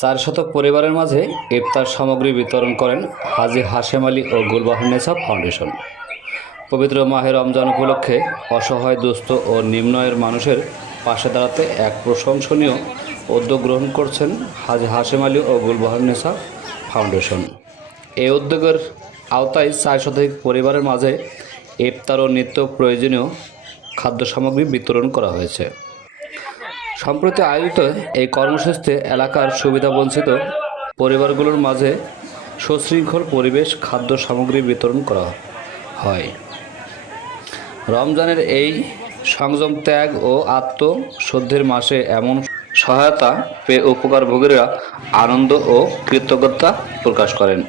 400 পরিবারের মাঝে ইফতার সামগ্রী বিতরণ করেন হাজী হাশেম আলী ও গুলবাহারুন্নেছা ফাউন্ডেশন। পবিত্র মাহে রমজান উপলক্ষে অসহায়, দুস্থ ও নিম্ন আয়ের মানুষের পাশে দাঁড়াতে এক প্রশংসনীয় উদ্যোগ গ্রহণ করছেন হাজী হাশেম আলী ও গুলবাহারুন্নেছা ফাউন্ডেশন। এই উদ্যোগের আওতায় 4 শতাধিক পরিবারের মাঝে ইফতার ও নিত্য প্রয়োজনীয় খাদ্য সামগ্রী বিতরণ করা হয়েছে। সম্প্রতি আয়োজিত এই কর্মসূচিতে এলাকার সুবিধাবঞ্চিত পরিবারগুলোর মাঝে সুশৃঙ্খল পরিবেশ খাদ্য সামগ্রী বিতরণ করা হয়। রমজানের এই সংযম, ত্যাগ ও আত্মশুদ্ধির মাসে এমন সহায়তা পেয়ে উপকারভোগীরা আনন্দ ও কৃতজ্ঞতা প্রকাশ করেন।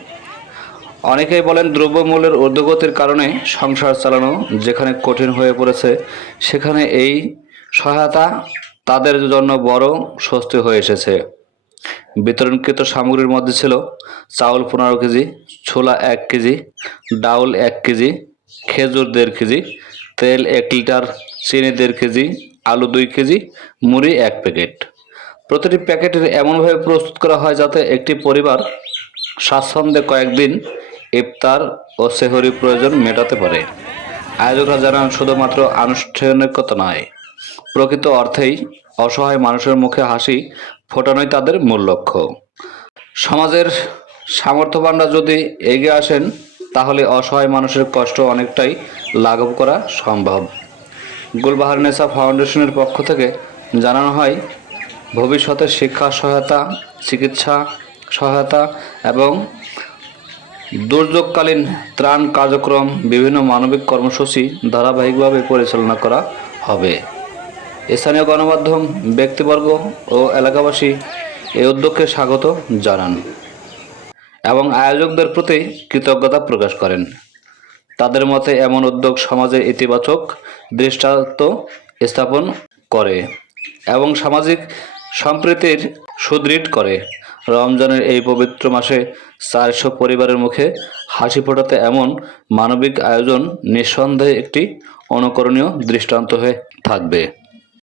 অনেকেই বলেন, দ্রব্যমূল্যের ঊর্ধ্বগতির কারণে সংসার চালানো যেখানে কঠিন হয়ে পড়েছে, সেখানে এই সহায়তা তাদের জন্য বড় স্বস্তি হয়ে এসেছে। বিতরণকৃত সামগ্রীর মধ্যে ছিল চাউল 15 কেজি, ছোলা 1 কেজি, ডাউল 1 কেজি, খেজুর 1.5 কেজি, তেল 1 লিটার, চিনি 1.5 কেজি, আলু 2 কেজি, মুড়ি 1 প্যাকেট। প্রতিটি প্যাকেটের এমনভাবে প্রস্তুত করা হয় যাতে একটি পরিবার স্বাচ্ছন্দ্যে কয়েকদিন ইফতার ও সেহরি প্রয়োজন মেটাতে পারে। আয়োজকরা জানান, শুধুমাত্র আনুষ্ঠানিকতা নয়, প্রকৃত অর্থেই অসহায় মানুষের মুখে হাসি ফোটানোই তাদের মূল লক্ষ্য। সমাজের সামর্থ্যবানরা যদি এগিয়ে আসেন, তাহলে অসহায় মানুষের কষ্ট অনেকটাই লাঘব করা সম্ভব। গুলবাহারুন্নেছা ফাউন্ডেশনের পক্ষ থেকে জানানো হয়, ভবিষ্যতে শিক্ষা সহায়তা, চিকিৎসা সহায়তা এবং দুর্যোগকালীন ত্রাণ কার্যক্রম, বিভিন্ন মানবিক কর্মসূচি ধারাবাহিকভাবে পরিচালনা করা হবে। স্থানীয় গণমাধ্যম, ব্যক্তিবর্গ ও এলাকাবাসী এই উদ্যোগকে স্বাগত জানান এবং আয়োজকদের প্রতি কৃতজ্ঞতা প্রকাশ করেন। তাদের মতে এমন উদ্যোগ সমাজে ইতিবাচক দৃষ্টান্ত স্থাপন করে এবং সামাজিক সম্প্রীতির সুদৃঢ় করে। রমজানের এই পবিত্র মাসে 400 পরিবারের মুখে হাসি ফোটাতে এমন মানবিক আয়োজন নিঃসন্দেহে একটি অনুকরণীয় দৃষ্টান্ত হয়ে থাকবে।